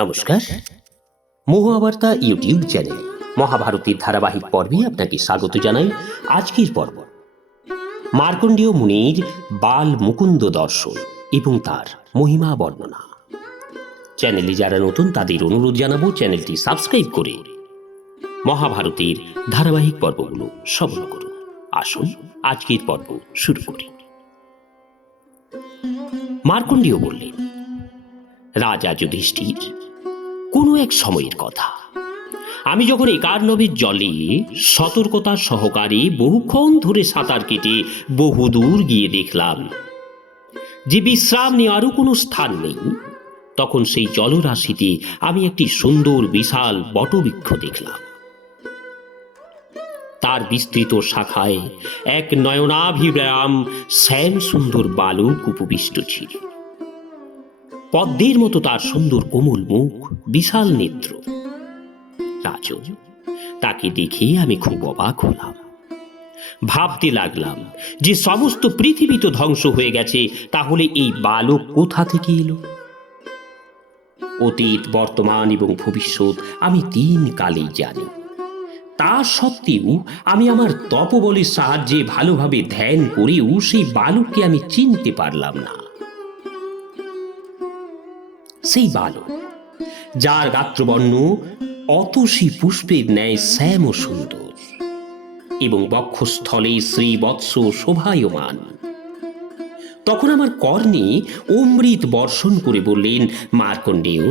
নমস্কার, মহুয়াবার্তা YouTube channel মহাভারতের ধারাবাহিক পর্বে আপনাকে স্বাগত জানাই। আজকের পর্ব মার্কণ্ডেয় মুনির বাল মুকুন্দ দর্শন এবং তার মহিমা বর্ণনা। চ্যানেলে যারা নতুন তাদের অনুরোধ জানাবো চ্যানেলটি সাবস্ক্রাইব করে মহাভারতের ধারাবাহিক পর্বগুলো শ্রবণ করুন। আসুন আজকের পর্ব শুরু করি। মার্কণ্ডেয় বললেন, রাজা যুধিষ্ঠির, কোনো এক সময়ের কথা, আমি যখন একার্ণবের জলে সতর্কতা সহকারে বহুক্ষণ ধরে সাঁতার কেটে বহুদূর গিয়ে দেখলাম যে বিশ্রাম নেওয়ারও কোনো স্থান নেই, তখন সেই জলরাশিতে আমি একটি সুন্দর বিশাল বটবৃক্ষ দেখলাম। তার বিস্তৃত শাখায় এক নয়নাভিরাম শ্যাম সুন্দর বালক উপবিষ্ট ছিল। পদ্মের মতো তার সুন্দর কোমল মুখ, বিশাল নেত্র। রাজন, তাকে দেখে আমি খুব অবাক হলাম। ভাবতে লাগলাম যে সমস্ত পৃথিবী তো ধ্বংস হয়ে গেছে, তাহলে এই বালক কোথা থেকে এলো? অতীত, বর্তমান এবং ভবিষ্যৎ আমি তিন কালেই জানি। তা সত্ত্বেও আমি আমার তপবলের সাহায্যে ভালোভাবে ধ্যান করেও সেই বালককে আমি চিনতে পারলাম না। সেই বালক, যার গাত্রবর্ণ অতসী পুষ্পের ন্যায় শ্যাম ও সুন্দর এবং বক্ষস্থলে শ্রীবৎস শোভায়মান, তখন আমার কর্ণে অমৃত বর্ষণ করে বললেন, মার্কণ্ডেয়,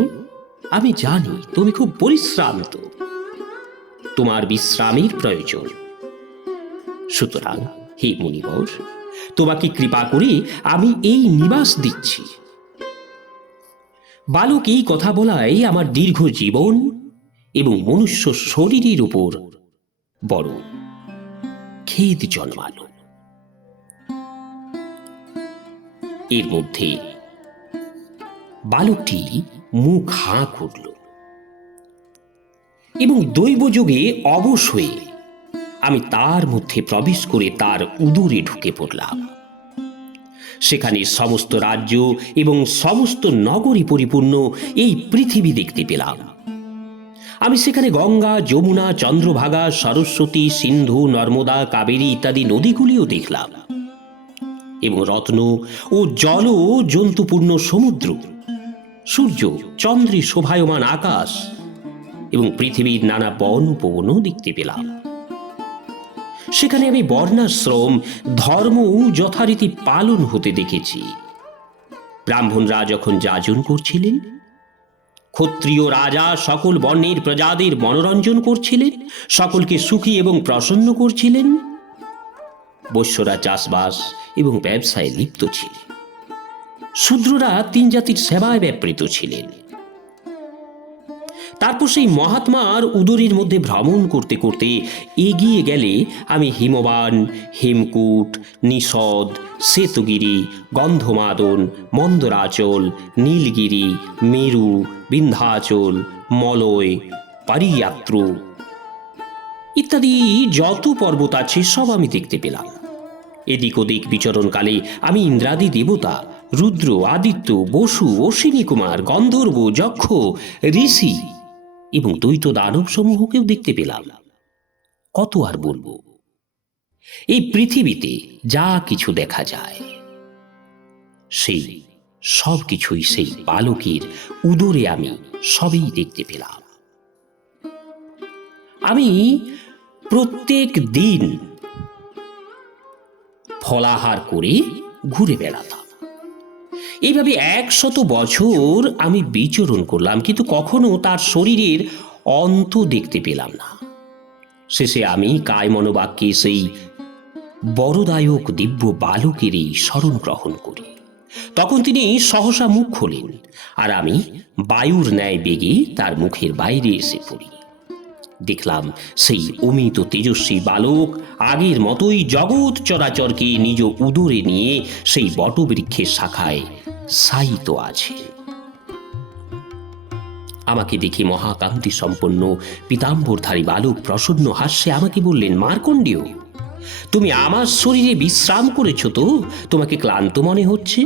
আমি জানি তুমি খুব পরিশ্রান্ত, তোমার বিশ্রামের প্রয়োজন। সুতরাং হে মুনিবর, তোমাকে কৃপা করে আমি এই নিবাস দিচ্ছি। বালক এই কথা বলায় আমার দীর্ঘ জীবন এবং মনুষ্য শরীরের উপর বড় খেদ জন্মালো। এর মধ্যে বালকটি মুখ হাঁ করল এবং দৈবযোগে অবশ হয়ে আমি তার মধ্যে প্রবেশ করে তার উদরে ঢুকে পড়লাম। সেখানে সমস্ত রাজ্য এবং সমস্ত নগরী পরিপূর্ণ এই পৃথিবী দেখতে পেলাম। আমি সেখানে গঙ্গা, যমুনা, চন্দ্রভাগা, সরস্বতী, সিন্ধু, নর্মদা, কাবেরী ইত্যাদি নদীগুলিও দেখলাম এবং রত্ন ও জল জন্তুপূর্ণ সমুদ্র, সূর্য চন্দ্রে শোভায়মান আকাশ এবং পৃথিবীর নানা বন উপবনও দেখতে পেলাম। সেখানে আমি বর্ণাশ্রম ধর্ম যথারীতি পালন হতে দেখেছি। ব্রাহ্মণরা যখন যাজন করছিলেন, ক্ষত্রিয় রাজা সকল বর্ণের প্রজাদের মনোরঞ্জন করছিলেন, সকলকে সুখী এবং প্রসন্ন করছিলেন, বৈশ্যরা চাষবাস এবং ব্যবসায় লিপ্ত ছিলেন, শূদ্ররা তিন জাতির সেবায় ব্যাপৃত ছিলেন। তারপর সেই মহাত্মার উদরের মধ্যে ভ্রমণ করতে করতে এগিয়ে গেলে আমি হিমবান, হেমকূট, নিষদ, শ্বেতগিরি, গন্ধমাদন, মন্দরাচল, নীলগিরি, মেরু, বিন্ধ্যাচল, মলয়, পারিয়াত্র ইত্যাদি যত পর্বত আছে সব আমি দেখতে পেলাম। এদিক ওদিক বিচরণকালে আমি ইন্দ্রাদি দেবতা, রুদ্র, আদিত্য, বসু, অশ্বিনী কুমার, গন্ধর্ব, যক্ষ, ঋষি এবং দ্বৈত দানব সমূহকেও দেখতে পেলাম। কত আর বলবো, এই পৃথিবীতে যা কিছু দেখা যায় সেই সব কিছুই সেই বালকের উদরে আমি সবই দেখতে পেলাম। আমি প্রত্যেক দিন ফলাহার করে ঘুরে বেড়াতাম। এইভাবে 100 বছর আমি বিচরণ করলাম, কিন্তু কখনো তার শরীরের অন্ত দেখতে পেলাম না। শেষে আমি কায় মনোবাক্যে সেই বরদায়ক দিব্য বালকেরই শরণ গ্রহণ করি। তখন তিনি সহসা মুখ খোলেন আর আমি বায়ুর ন্যায় বেগে তার মুখের বাইরে এসে পড়ি। দেখলাম সেই অমিত তেজস্বী বালক আগের মতোই জগৎ চরাচরকে নিজ উদরে নিয়ে সেই বটবৃক্ষের শাখায় শায়িত আছে। আমাকে দেখে মহাকান্তি সম্পন্ন পীতাম্বরধারী বালক প্রসন্ন হাস্যে আমাকে বললেন, মার্কণ্ডেয়, তুমি আমার শরীরে বিশ্রাম করেছ তো? তোমাকে ক্লান্ত মনে হচ্ছে।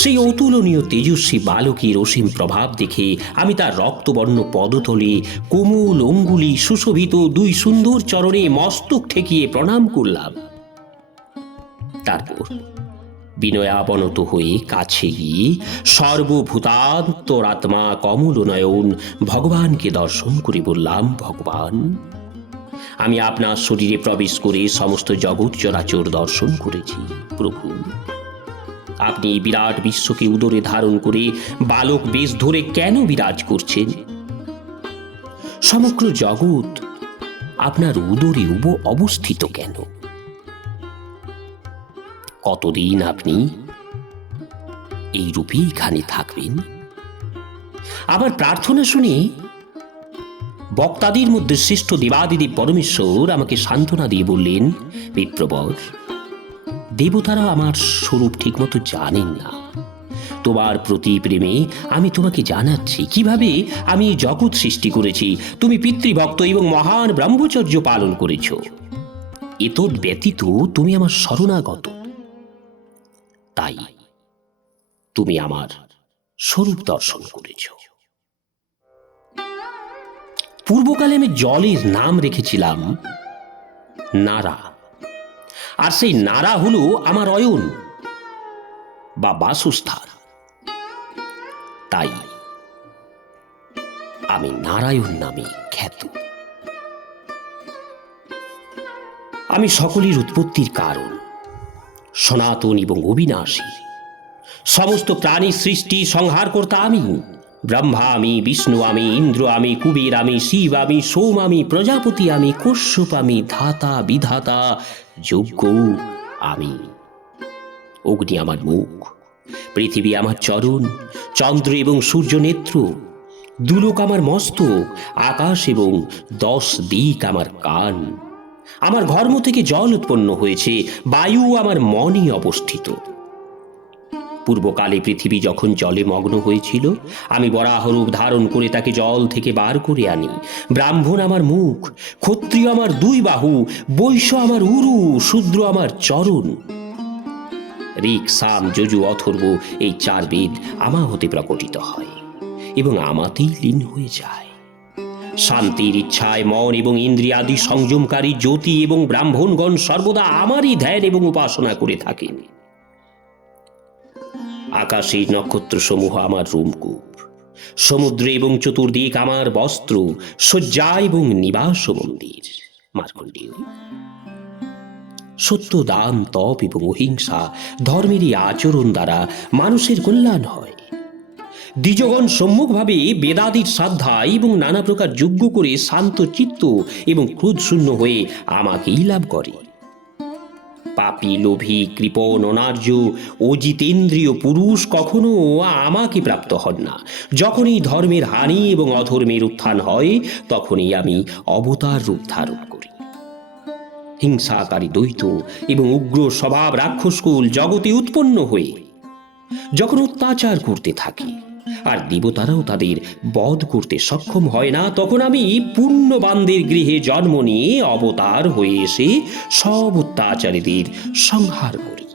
সেই অতুলনীয় তেজস্বী বালকের অসীম প্রভাব দেখে আমি তার রক্তবর্ণ পদতলে কোমল অঙ্গুলি সুশোভিত দুই সুন্দর চরণে মস্তক ঠেকিয়ে প্রণাম করলাম। তারপর বিনয়াবনত হয়ে কাছে গিয়ে সর্বভূতান্তরাত্মা কমলনয়ন ভগবানকে দর্শন করে বললাম, ভগবান, আমি আপনার শরীরে প্রবেশ করে সমস্ত জগৎ চরাচর দর্শন করেছি। প্রভু, আপনি এই বিরাট বিশ্বকে উদরে ধারণ করে বালক বেশ ধরে কেন বিরাজ করছেন? সমগ্র জগৎ আপনার উদরে অবস্থিত কেন? কতদিন আপনি এই রূপে এখানে থাকবেন? আমার প্রার্থনা শুনে বক্তাদের মধ্যে শ্রেষ্ঠ দেবাদিদেব পরমেশ্বর আমাকে সান্ত্বনা দিয়ে বললেন, বিপ্রবর, দেবতারা আমার স্বরূপ ঠিকমতো জানেন না। তোমার প্রতি প্রেমে আমি তোমাকে জানাচ্ছি কিভাবে আমি জগৎ সৃষ্টি করেছি। তুমি পিতৃভক্ত এবং মহান ব্রহ্মচর্য পালন করেছ। এতদ ব্যতীত তুমি আমার শরণাগত, তাই তুমি আমার স্বরূপ দর্শন করেছ। পূর্বকালে আমি জলের নাম রেখেছিলাম নারা, আর সেই নারা হলো আমার অয়ন বা বাসস্থান। তাই আমি নারায়ণ নামে খ্যাত। আমি সকলের উৎপত্তির কারণ, সনাতন এবং অবিনাশী। সমস্ত প্রাণী সৃষ্টি সংহার কর্তা আমি। ব্রহ্মা আমি, বিষ্ণু আমি, ইন্দ্র আমি, কুবের আমি, শিব আমি, সোম আমি, প্রজাপতি আমি, কশ্যপ আমি, ধাতা বিধাতা যজ্ঞ আমি। অগ্নি আমার মুখ, পৃথিবী আমার চরণ, চন্দ্র এবং সূর্য নেত্র, দুলোক আমার মস্তক, আকাশ এবং 10 দিক আমার কান। আমার ঘর্ম থেকে জল উৎপন্ন হয়েছে, বায়ু আমার মনে অবস্থিত। পূর্বকালে পৃথিবী যখন জলে মগ্ন হয়েছিল, আমি বরাহ রূপ ধারণ করে তাকে জল থেকে বার করে আনি। ব্রাহ্মণ আমার মুখ, ক্ষত্রিয় আমার 2 বাহু, বৈশ্য আমার উরু, শূদ্র আমার চরণ। ঋক, সাম, যজু, অথর্ব এই 4 বেদ আমা হতে প্রকটিত হয় এবং আমাতেই লীন হয়ে যায়। শান্তির ইচ্ছায় মন এবং ইন্দ্রিয়াদি সংযমকারী জ্যোতি এবং ব্রাহ্মণগণ সর্বদা আমারই ধ্যান এবং উপাসনা করে থাকেন। আকাশের নক্ষত্র সমূহ আমার রূপকূপ, সমুদ্র এবং চতুর্দিক আমার বস্ত্র, শয্যা এবং নিবাস মন্দির। মার্কণ্ডেয়, সত্য, দান, তপ এবং অহিংসা ধর্মেরই আচরণ দ্বারা মানুষের কল্যাণ হয়। দ্বিজগণ সম্মুখভাবে বেদাদির শ্রদ্ধা এবং নানা প্রকার যজ্ঞ করে শান্ত চিত্ত এবং ক্রোধ শূন্য হয়ে আমাকেই লাভ করে। পাপী, লোভী, কৃপণ, অনার্য, অজিতেন্দ্রীয় পুরুষ কখনো আমাকে প্রাপ্ত হন না। যখনই ধর্মের হানি এবং অধর্মের উত্থান হয়, তখনই আমি অবতার রূপ ধারণ করি। হিংসাকারী দ্বৈত এবং উগ্র স্বভাব রাক্ষসকুল জগতে উৎপন্ন হয়ে যখন অত্যাচার করতে থাকে আর দেবতারাও তাদের বধ করতে সক্ষম হয় না, তখন আমি পুণ্যবানদের গৃহে জন্ম নিয়ে অবতার হয়ে এসে সব অত্যাচারীদের সংহার করি।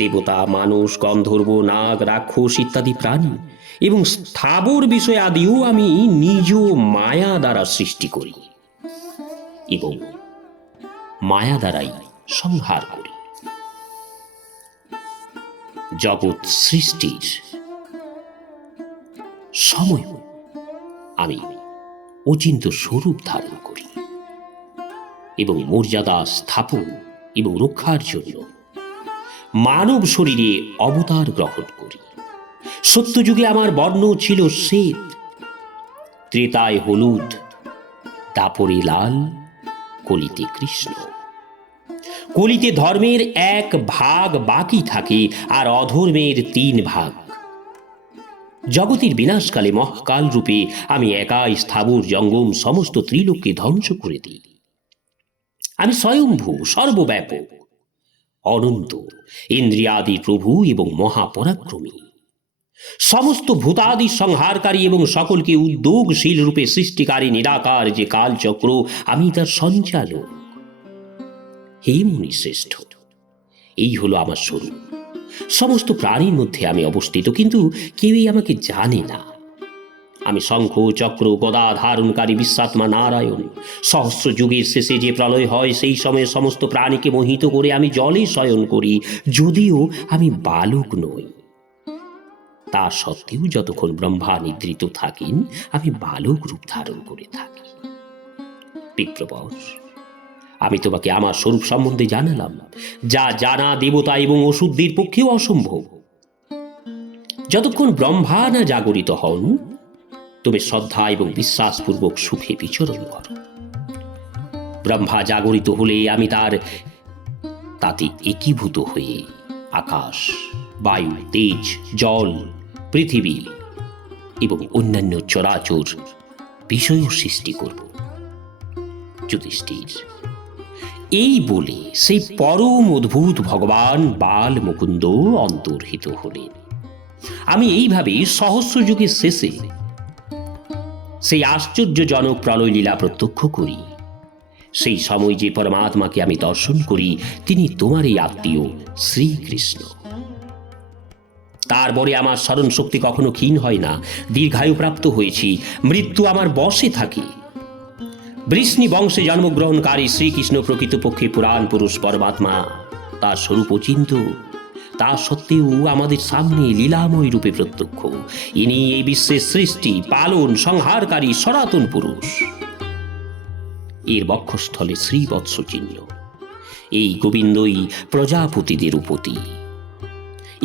দেবতা, মানুষ, গন্ধর্ব, নাগ, রাক্ষস ইত্যাদি প্রাণী এবং স্থাবর বিষয় আদিও আমি নিজ মায়া দ্বারা সৃষ্টি করি এবং মায়া দ্বারাই সংহার করি। জগৎ সৃষ্টির সময় আমি অচিন্ত স্বরূপ ধারণ করি এবং মর্যাদা স্থাপন এবং রক্ষার জন্য মানব শরীরে অবতার গ্রহণ করি। সত্যযুগে আমার বর্ণ ছিল শ্বেত, ত্রেতায় হলুদ, দাপরে লাল, কলিতে কৃষ্ণ। কলিতে ধর্মের 1 ভাগ বাকি থাকে আর অধর্মের 3 ভাগ। জগতের বিনাশকালে মহাকাল রূপে আমি একাই স্থাবর জঙ্গম সমস্ত ত্রিলোককে ধ্বংস করে দিই। আমি স্বয়ংভূ, সর্বব্যাপক, অনন্ত, ইন্দ্রিয়াদি প্রভু এবং মহাপরাক্রমী। সমস্ত ভূতাদি সংহারকারী এবং সকলকে উদ্যোগশীল রূপে সৃষ্টিকারী নিরাকার যে কালচক্র, আমি তার সঞ্চালক। হে মুনি শ্রেষ্ঠ, এই হলো আমার স্বরূপ। সমস্ত প্রাণীর মধ্যে আমি অবস্থিত, কিন্তু কেউই আমাকে জানে না। আমি শঙ্খ চক্র গদা ধারণকারী বিশ্বাত্মা নারায়ণ। সহস্র যুগের শেষে যে প্রলয় হয়, সেই সময়ে সমস্ত প্রাণীকে মোহিত করে আমি জলে শয়ন করি, যদিও আমি বালক নই। তা সত্ত্বেও যতক্ষণ ব্রহ্মা নিদ্রিত থাকেন, আমি বালক রূপ ধারণ করে থাকি। বিপ্রবশ, আমি তোমাকে আমার স্বরূপ সম্বন্ধে জানালাম, যা জানা দেবতা এবং অসুরদের পক্ষেও অসম্ভব। যতক্ষণ ব্রহ্মা না জাগরিত হন, তুমি শ্রদ্ধা এবং বিশ্বাসপূর্বক সুখে বিচরণ করো। ব্রহ্মা জাগরিত হলে আমি তাতে একীভূত হয়ে আকাশ, বায়ু, তেজ, জল, পৃথিবী এবং অন্যান্য চরাচর বিষয় সৃষ্টি করব। যুধিষ্ঠির, এই বলে সেই পরম অদ্ভুত ভগবান বাল মুকুন্দ অন্তর্হিত হলেন। আমি এইভাবে সহস্র যুগের শেষে সেই আশ্চর্যজনক প্রলয় লীলা প্রত্যক্ষ করি। সেই সময় যে পরমাত্মাকে আমি দর্শন করি, তিনি তোমার এই আত্মীয় শ্রীকৃষ্ণ। তারপরে আমার স্মরণ শক্তি কখনো ক্ষীণ হয় না, দীর্ঘায়ু প্রাপ্ত হয়েছি, মৃত্যু আমার বশে থাকে। বৃষ্ণি বংশে জন্মগ্রহণকারী শ্রীকৃষ্ণ প্রকৃতপক্ষে পুরাণ পুরুষ পরমাত্মা, তার স্বরূপ অচিন্ত। তা সত্ত্বেও আমাদের সামনে লীলাময় রূপে প্রত্যক্ষ। ইনি এই বিশ্বের সৃষ্টি, পালন, সংহারকারী সনাতন পুরুষ। এর বক্ষস্থলে শ্রীবৎস চিহ্ন। এই গোবিন্দই প্রজাপতিদের উপতি।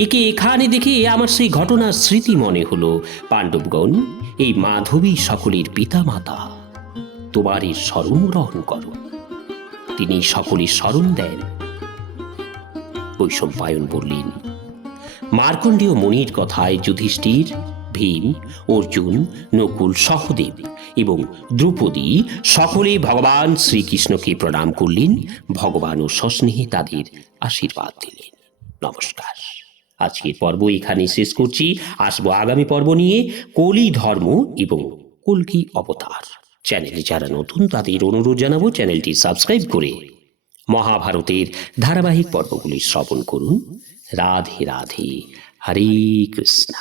একে এখানে দেখে আমার সেই ঘটনার স্মৃতি মনে হলো। পাণ্ডবগণ, এই মাধবী সকলের পিতা মাতা, তোমার এই স্মরণ গ্রহণ করো। তিনি সকলের স্মরণ দেন। বৈশম্পায়ন বললেন, মার্কণ্ডেয় মুনির কথায় যুধিষ্ঠির, ভীম, অর্জুন, নকুল, সহদেব এবং দ্রৌপদী সকলে ভগবান শ্রীকৃষ্ণকে প্রণাম করলেন। ভগবানও সস্নেহে তাদের আশীর্বাদ দিলেন। নমস্কার। আজকের পর্ব এখানে শেষ করছি। আসবো আগামী পর্ব নিয়ে কলি ধর্ম এবং কল্কি অবতার। চ্যানেলে যারা নতুন, তাদের অনুরোধ জানাবো চ্যানেলটি সাবস্ক্রাইব করে মহাভারতের ধারাবাহিক পর্বগুলি শ্রবণ করুন। রাধে রাধে, হরে কৃষ্ণ।